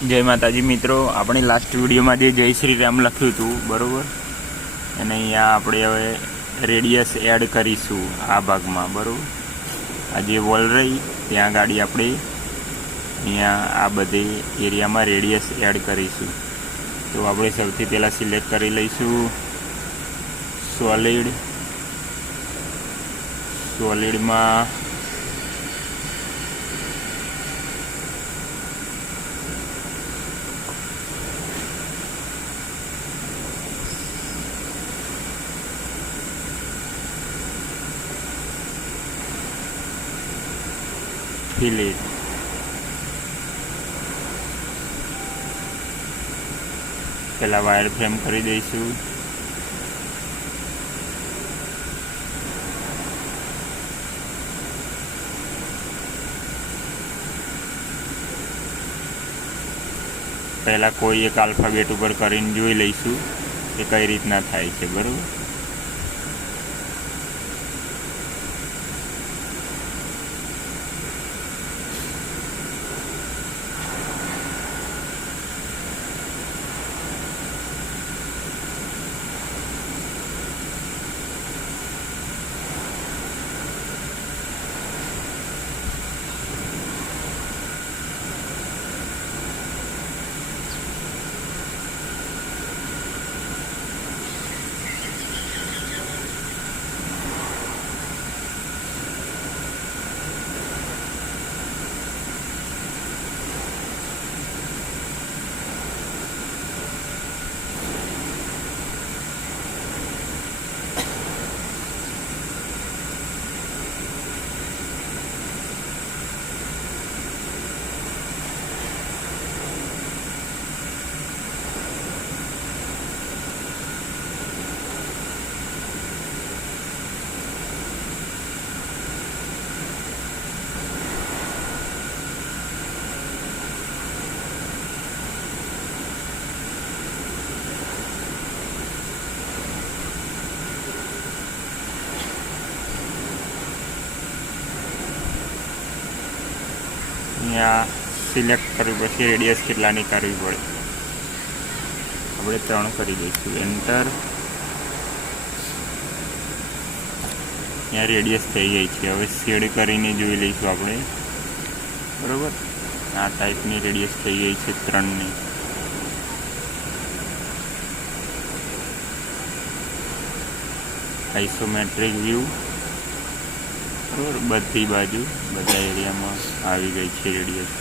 जय माताजी मित्रों, अपनी लास्ट वीडियो में जय श्री राम लख्यु हतुं बरोबर अने अहींया आपणे हवे रेडियस एड करीशुं आ भाग में बरोबर। आ जे वॉल रही त्यां गाड़ी आपणे अहींया आ बधे एरिया में रेडियस एड करीशुं। तो आपणे सौथी पहेला सिलेक्ट करी लईशुं सॉलिड। सॉलिड में फिलेट पहला वायर फ्रेम करी दईशुं। पहला कोई एक आल्फाबेट पर करीने जोई लईशुं कि कई रीतना थाय छे बरोबर। अहींया सिलेक्ट करवी पछी रेडियस केटलानी करवी पड़े आपणे 3 करी दईशुं एंटर। अहींया रेडियस थई गई छे। हवे शेड करीने जोई लईशुं आपणे बरोबर। आ टाइपनी रेडियस थई गई छे 3 ની। आइसोमेट्रिक व्यू बरोबर बधी बाजू बधा एरिया में आई गई है रेडियस।